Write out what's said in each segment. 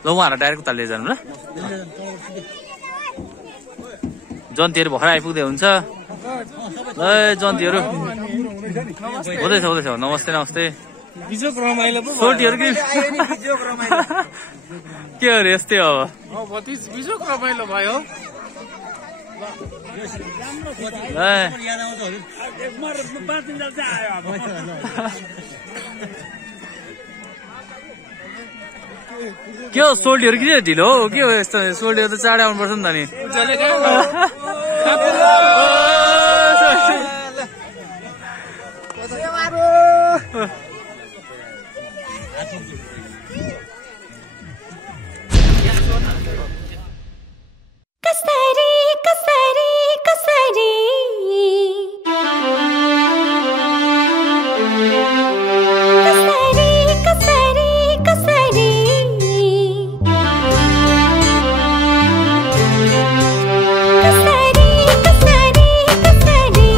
ल उहाँहरूलाई डाइरेक्ट उता लिएर जानु ल जन्तीहरू भर्खर आइपुग्दै हुन्छ ल जन्तीहरू हुँदैछ हुँदैछ नमस्ते नमस्ते सोल्टीहरू के अरे यस्तै अब बिजोक रमाइलो भयो के हो सोल्टीहरू किन ढिलो हो के हो यस्तो सोल्टीहरू त चाँडै आउनुपर्छ नि त नि कसरी कसरी कसरी कसरी कसरी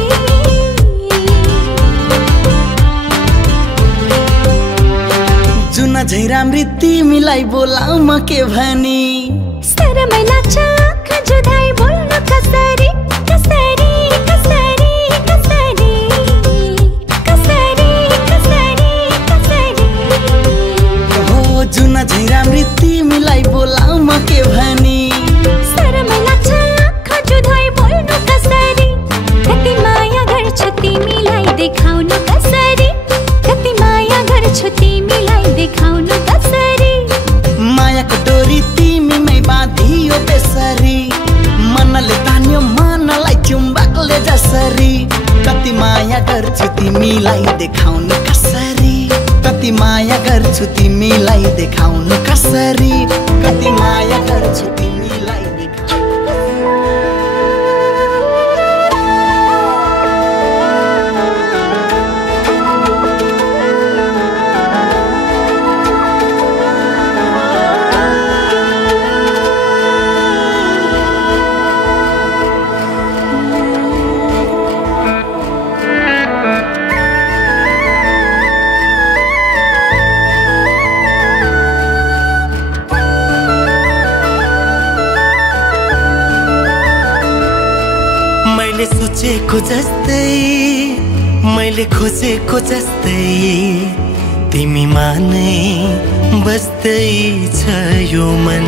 जुना झै राम्री तिमीलाई बोलाऊ म के भनी सरमै लाग्छ जुधाई बोल्नु कसरी कसरी कसरी कसरी कति माया गर्छु तिमीलाई देखाउनु कसरी कति माया गर्छु तिमीलाई देखाउनु कसरी कति माया गर्छु तिमीलाई सोचेको जस्तै मैले खोजेको जस्तै तिमीमा नै बस्दै छ यो मन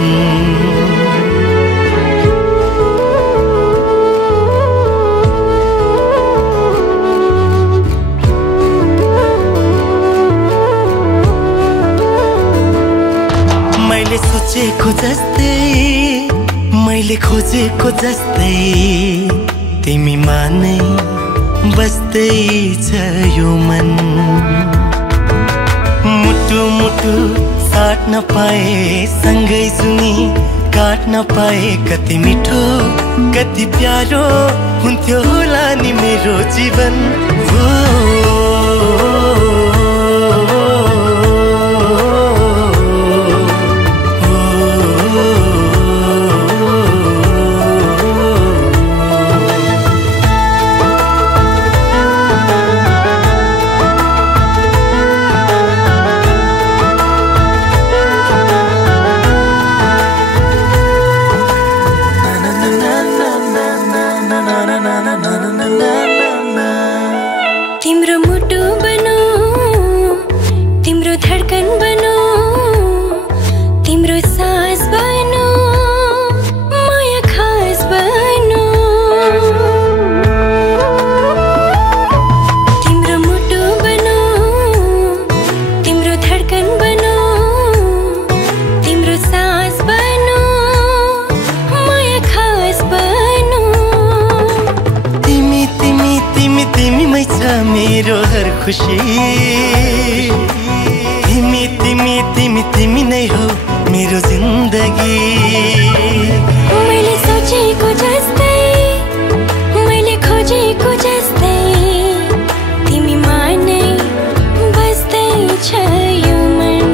मैले सोचेको जस्तै मैले खोजेको जस्तै तिमीमा नै बस्दै छ यो मन मुटु मुटु साट्न पाए सँगै सुनि काट्न पाए कति मिठो कति प्यारो हुन्थ्यो होला नि मेरो जीवन तिम्रो मुटु बनो तिम्रो धडकन बनो तिम्रो सास बनो माया खास बनो तिम्रो मुटु बनो तिम्रो धडकन बनो तिम्रो सास बनो माया खास बनो तिमी तिमी तिमी तिमीमै छ मेरो हर खुसी तिमी तिमी तिमी तिमी नै हो मेरो जिन्दगी मैले सोचेको जस्तै मैले खोजेको जस्तै तिमीमा नै बस्दै छ यो मन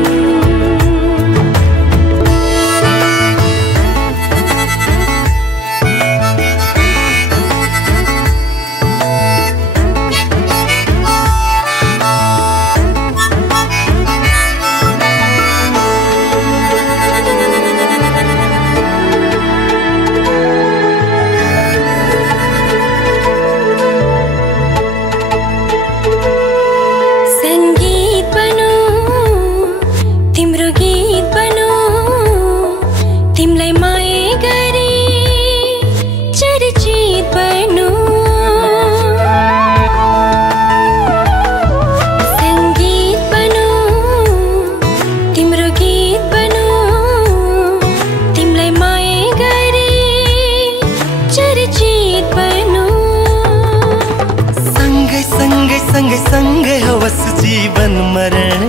सँगै सँगै होस् जीवन मरण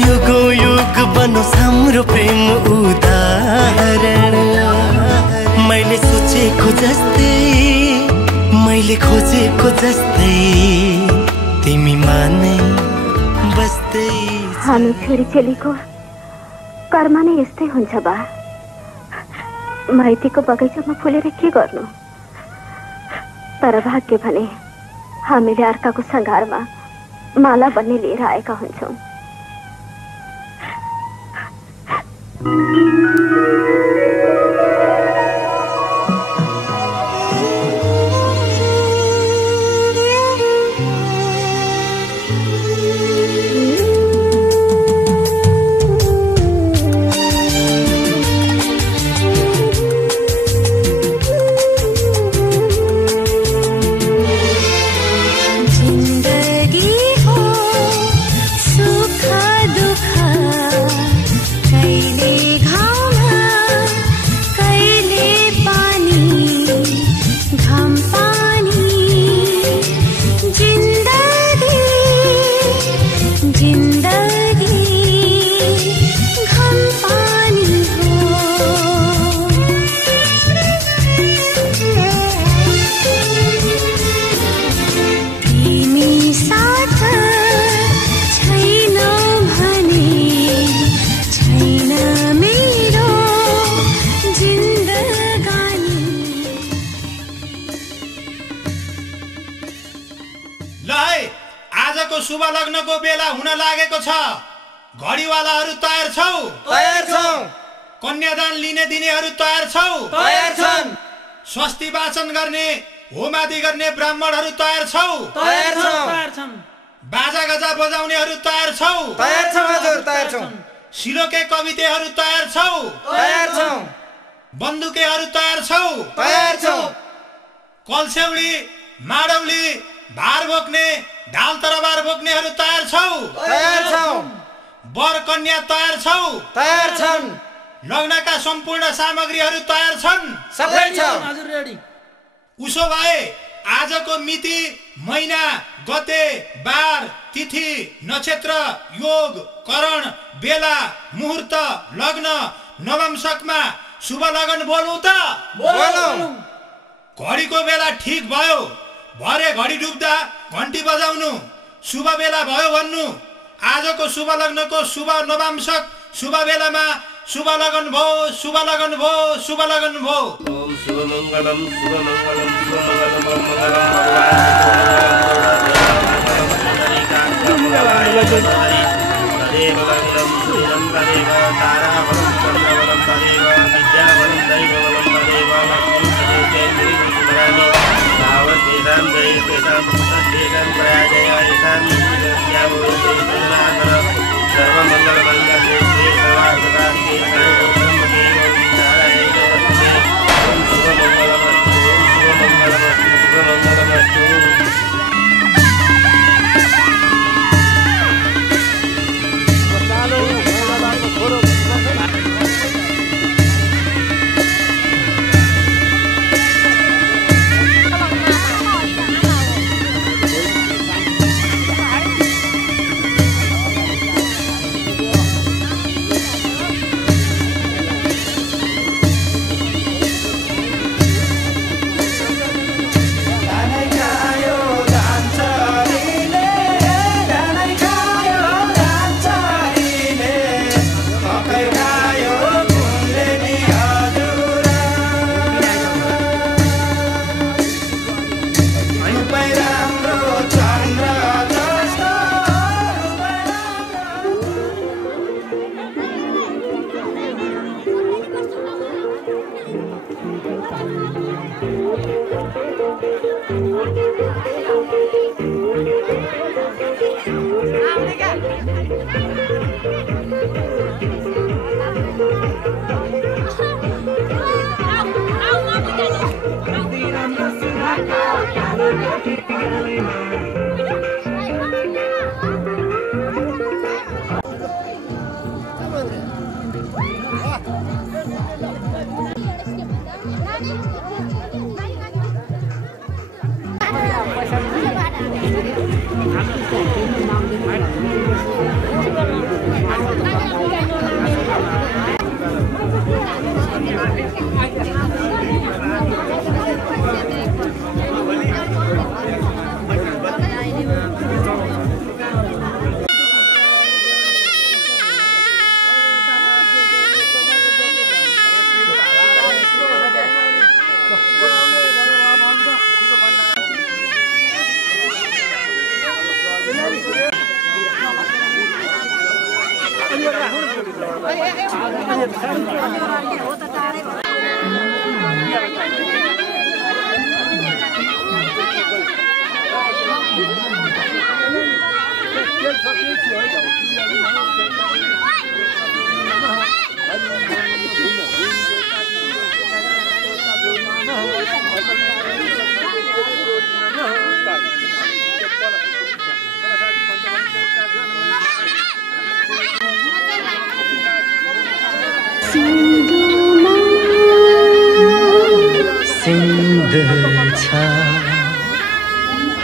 युग युग बनोस् हाम्रो प्रेम उदाहरण मैले सोचेको जस्तै मैले खोजेको जस्तै तिमीमा नै बस्दै हामी छोरी चेलीको कर्म नै यस्तै हुन्छ बा माइतीको बगैँचामा फुलेर के गर्नु तर भाग्य भने हामीले अर्काको सङ्घारमा माला बन्ने लिएर आएका हुन्छौँ दुख कहिले घाउ शुभ लग्नको बेला हुन लागेको छ। घडीवालाहरू तयार छौ? तयार छौं। कन्यादान लिने दिनेहरू तयार छौ? तयार छन्। स्वस्ति वाचन गर्ने होमादि गर्ने ब्राह्मणहरू तयार छौ? तयार छौं। बाजा गजा बजाउनेहरू तयार छौ? तयार छौं हजुर, तयार छौं। सिरोके कवितेहरू तयार छौ? तयार छौं। बन्दुकेहरू तयार छौ? तयार छौं। कलसेउडी माडौली भार बोक्ने ढाल तरबार बोक्नेहरू तयार छौ? तयार छौं। वर कन्या तयार छौ? तयार छन्। लग्नका सम्पूर्ण सामग्रीहरू तयार छन्? सबै छ हजुर, रेडी। उसो भए आजको मिति, महिना, गते, बार, तिथि, नक्षत्र, योग, करण, बेला, मुहूर्त, लग्न, नवमशकमा शुभ लगन बोलौँ त? बोलौँ। घडीको बेला ठिक भयो, भरे घडी डुब्दा घन्टी बजाउनु, शुभ बेला भयो भन्नु। आजको शुभ लग्नको शुभ नवमशक शुभ बेलामा शुभ लगन भो, शुभ लगन भो, शुभ लगन भो। ओम शुभ मंगलम शुभ मंगलम शुभ मंगलम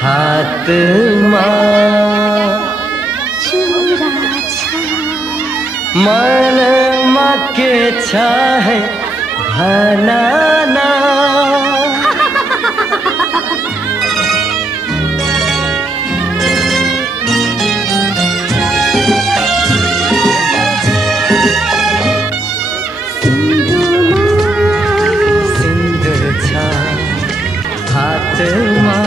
हातमा चुरा छ मनमा के छ है भनाना सिंदूर छ हातमा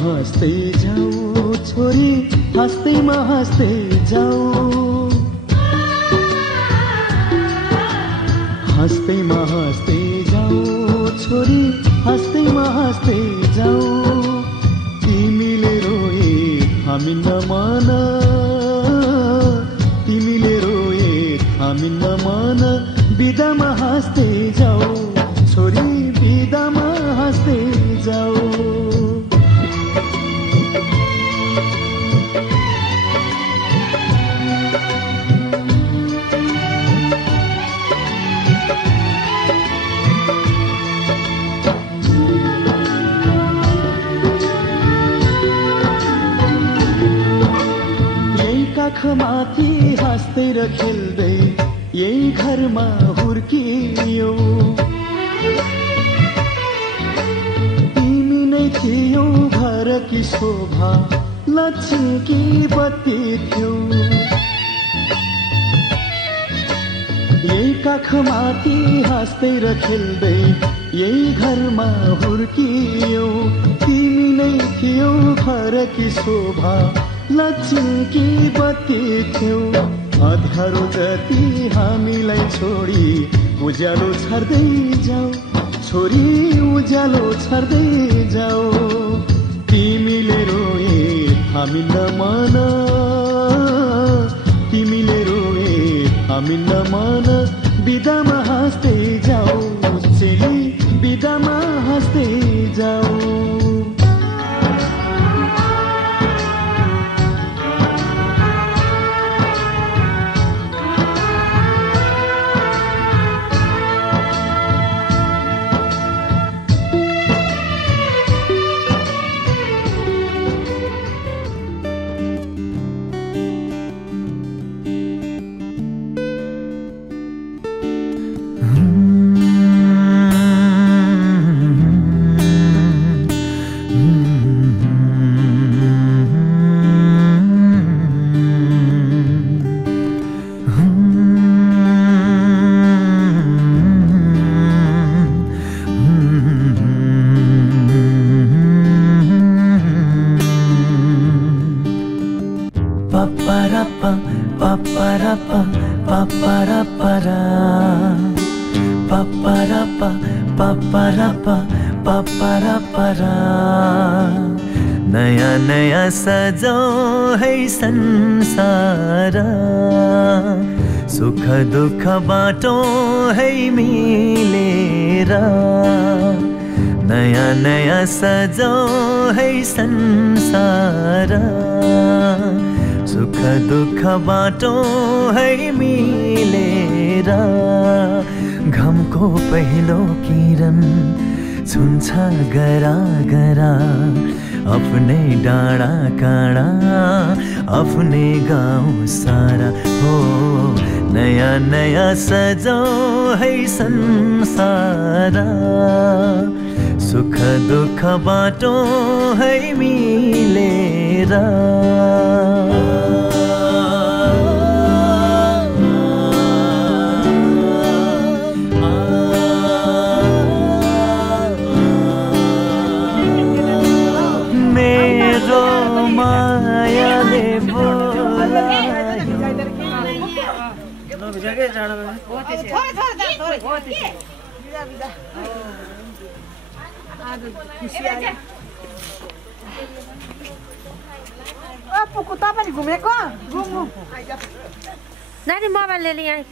हँस्दै जाऊ छोरी, हँस्दै जाऊ, हँस्दै जाऊ छोरी, हँस्दै जाऊ। तिमीले रोए हामी नमान, तिमीले रोए हामी नमान, बिदामा हाँस्दै जाऊ छोरी, बिदामा हाँस्दै जाऊ। माथि हाँस्दै र खेल्दै यही घरमा हुर्कियौ, तिमी नै थियौ घरकी शोभा, लक्ष्मीकी बत्ती थियौ। यही काखमाथि हाँस्दै र खेल्दै यही घरमा हुर्कियौ, तिमी नै थियौ घरकी शोभा, लक्ष्मीकी बत्ती थियौ। अँध्यारो जति हामीलाई छोडी उज्यालो छर्दै जाऊ छोरी, उज्यालो छर्दै जाऊ। तिमीले रोए हामी नमान, तिमीले रोए हामी नमान, बिदामा हाँस्दै जाऊ चेली, बिदामा हाँस्दै पापारापा पापारापा पापारापारा नयाँ नयाँ सजाऊ है संसार सुख दुख बाटौँ है मिलेर नयाँ नयाँ सजाऊ है संसार सुख दुख बाटौँ है मिलेर घमको पहिलो किरण छुन्छ गरा गरा आफ्नै डाँडा काँडा आफ्नै गाउँ सारा हो नयाँ नयाँ सजाऊ है संसार सुख दुख बाटौँ है मिलेर घुमेको घुम्नु नानी मोबाइल ले यहाँ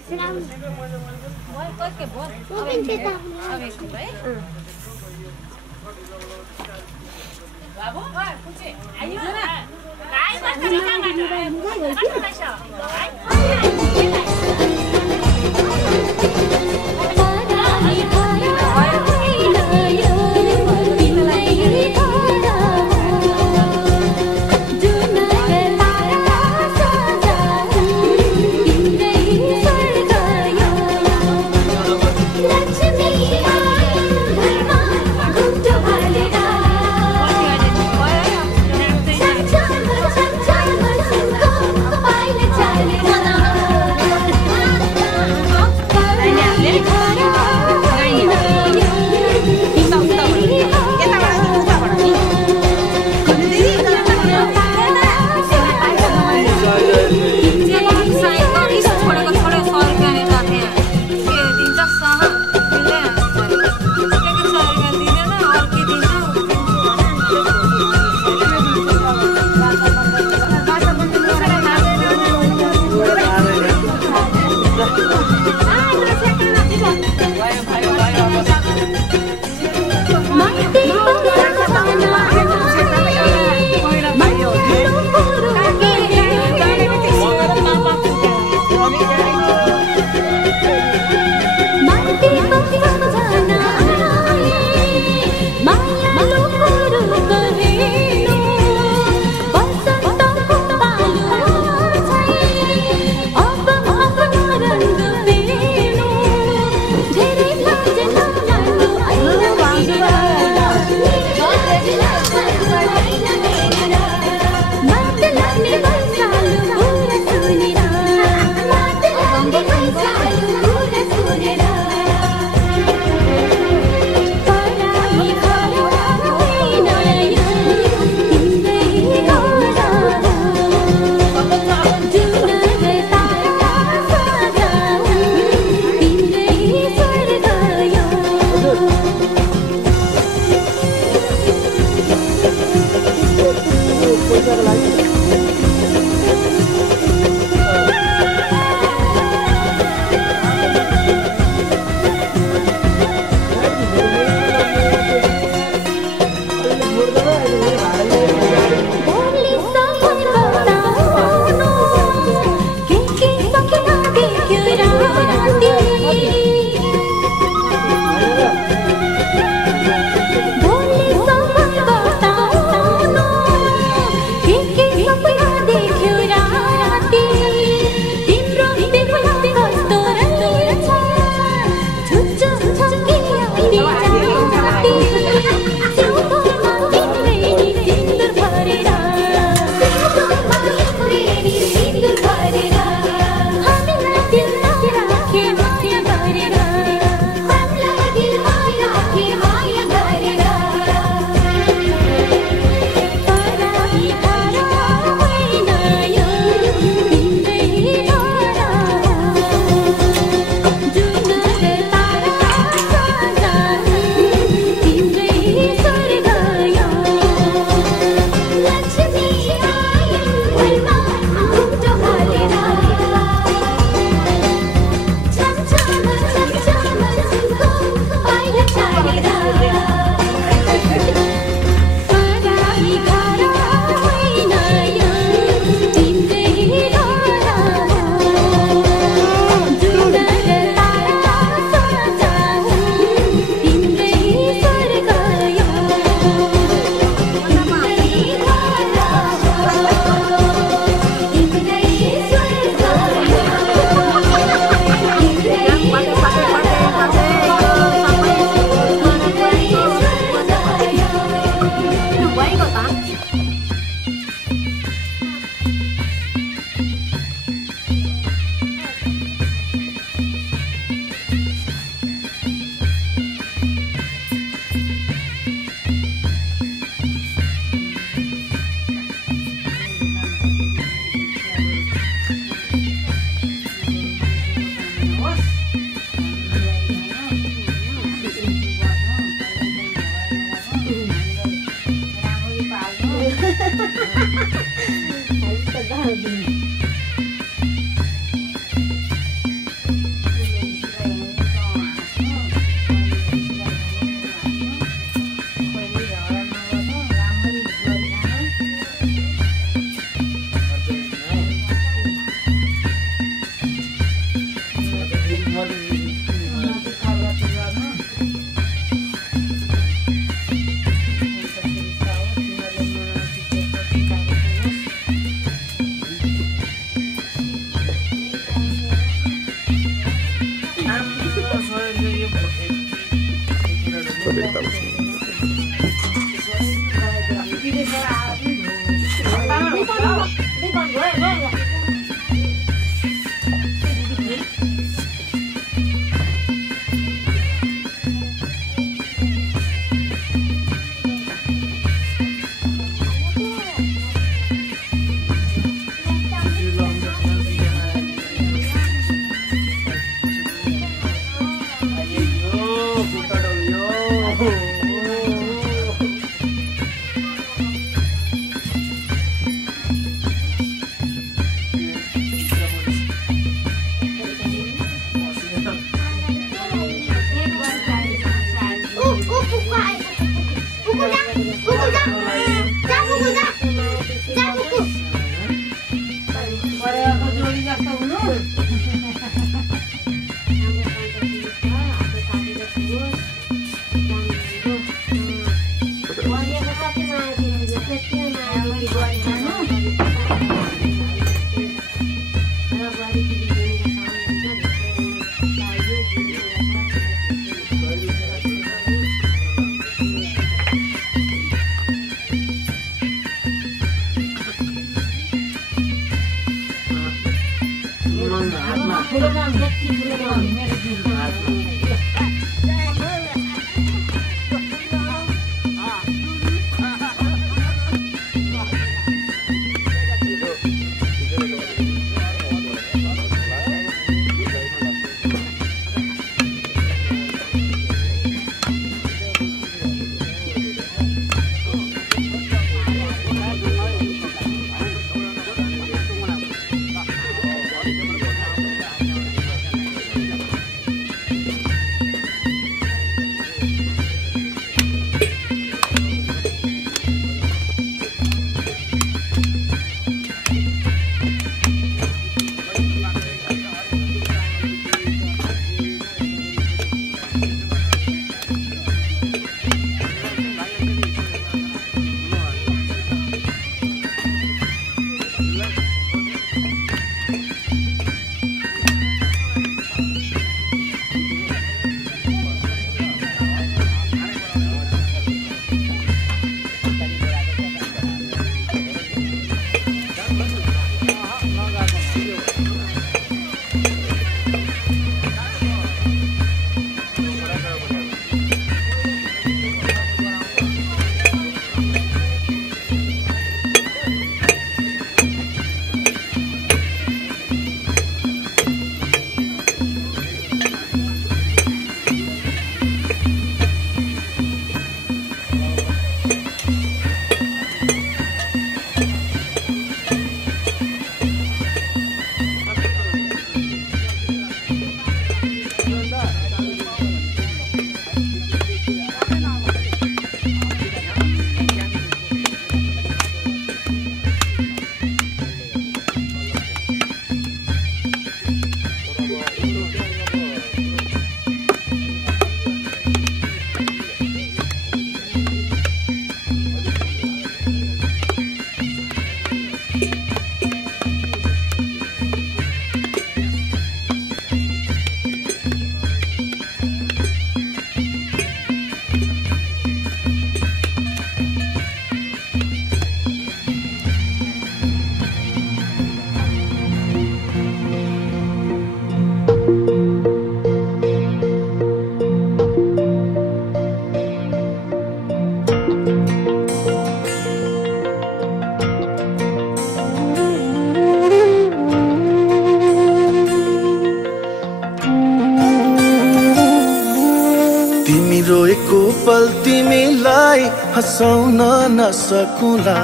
तिमी रोएको पल तिमीलाई हँसाउन नसकुला,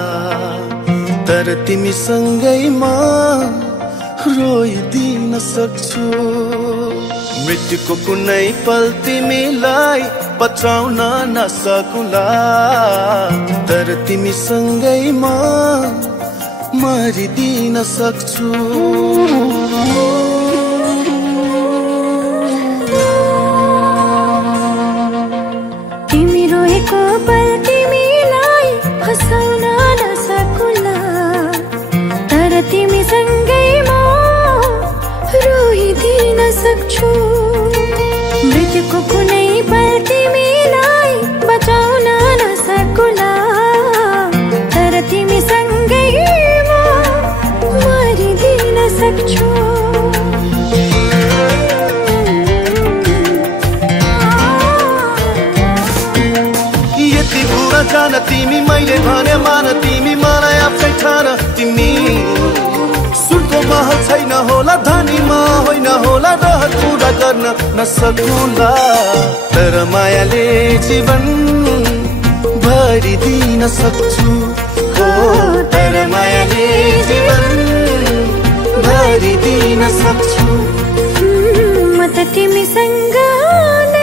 तर तिमीसँगै म रोइदिन सक्छु। मृत्युको कुनै पल तिमीलाई बचाउन नसकुला, तर तिमीसँगै म मरिदिन सक्छु। तिमी रोएको पल तिमीलाई हँसाउन नसकुला, तर तिमीसँगै म रोइदिन सक्छु। मृत्युको कुनै पल तिमीलाई बचाउन नसकुला, तर तिमीसँगै म मरिदिन सक्छु। यति कुरा जान तिमी मैले भने मान, तिमी मलाई आफै ठान। तिमी सुनको महल छैन होला, धनीमा होइन होला, रहर पूरा गर्न नसकुला, तर मायाले जीवन भरिदिन सक्छु। हो तर मायाले जीवन भरिदिन सक्छु। म त तिमीसँग नै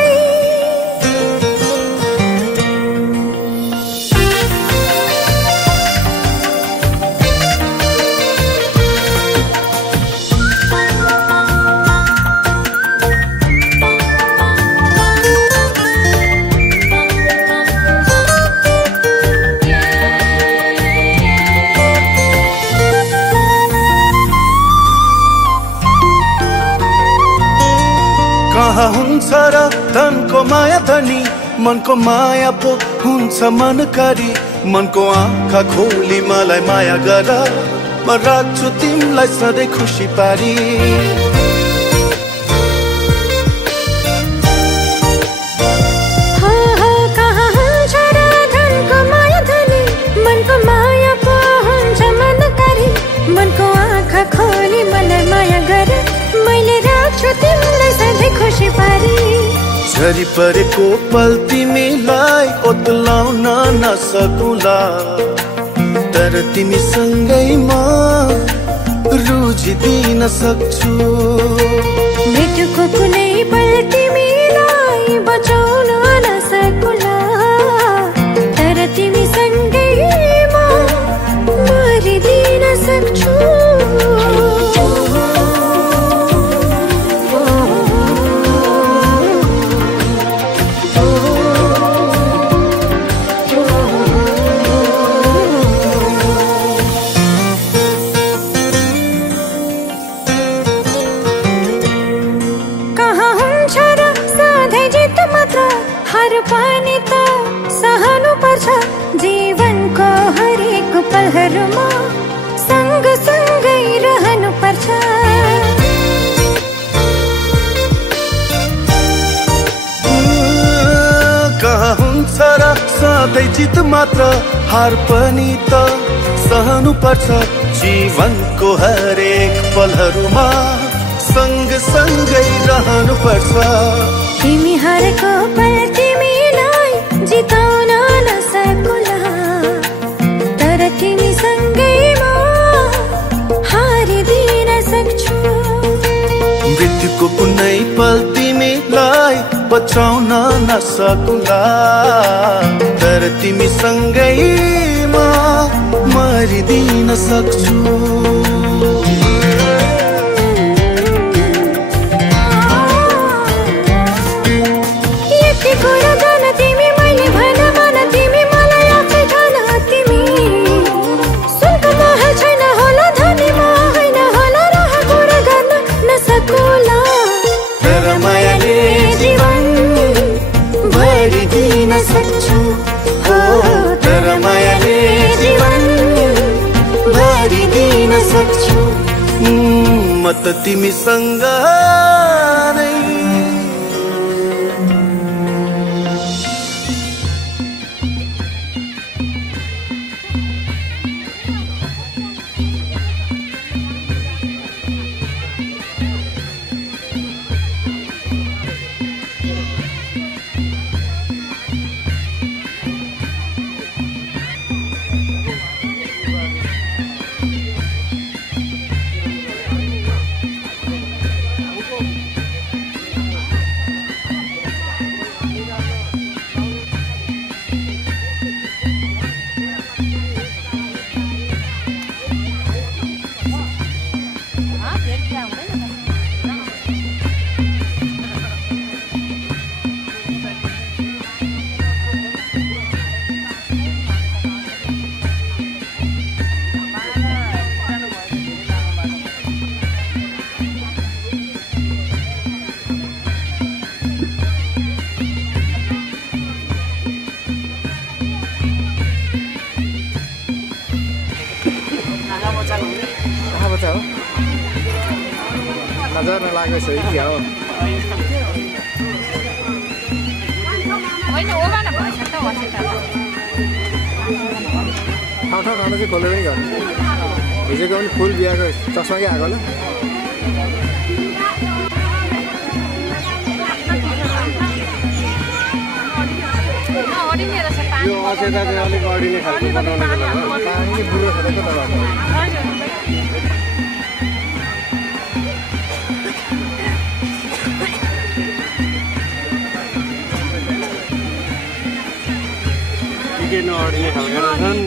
कहाँ हुन्छ र धनको माया धनी, मनको माया पो हुन्छ मनकारी। मनको आँखा खोली मलाई माया गर, म राख्छु तिमीलाई सधैँ खुसी पारी। कहाँ हुन्छ र धनको माया धनी, मनको माया पो हुन्छ मनकारी। मनको आँखा खोली मलाई माया गर, मैले राख्छु तिमीलाई सधैँ खुसी पारी। झरी परेको पल तिमीलाई ओत्लाउन नसकुला, तर तिमीसँगै म रुझिदिन सक्छु। मृत्युको कुनै पल तिमीलाई बचाउन नसकुला, तर तिमीसँगै म मरिदिन सक्छु। पानी त सहनु पर्छ जीवनको हरेक पलहरूमा, सँग सँगै रहनु पर्छ। कहाँ हुन्छ र सधैँ जित मात्र, हार पनि त सहनु पर्छ जीवनको हरेक पलहरूमा, सँग सँगै रहनु पर्छ। तिमी हारेको पल तिमीलाई जिताउन नसकुला, तर तिमीसँगै म हारिदिन सक्छु। मृत्युको कुनै पल तिमीलाई बचाउन नसकुला, तर तिमीसँगै म मरिदिन सक्छु। कुरा जान तिमी मैले भन मान, तिमी मलाई आफै ठान। तिमी सुनको महल छैन होला, धनीमा होइन होला, रहर पूरा गर्न नसकुला, तर मायाले जीवन भरिदिन सक्छु। हो तर मायाले जीवन भरिदिन सक्छु। म त तिमीसँग नै झर्न लागेको छ कि हो होइन ओगान भएछ त वसे त ठाउँ ठाउँ खाना चाहिँ खोलेर पनि गर्नु हिजोको पनि फुल बिहाको चस्माकै आएको होला यो अचेता चाहिँ अलिक अडिने खालको बनाउनको लागि पानी बुढो खेलेको तपाईँको के नअडिने खालको रहेछन्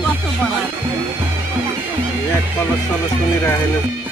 यहाँ कलस पनि राखेन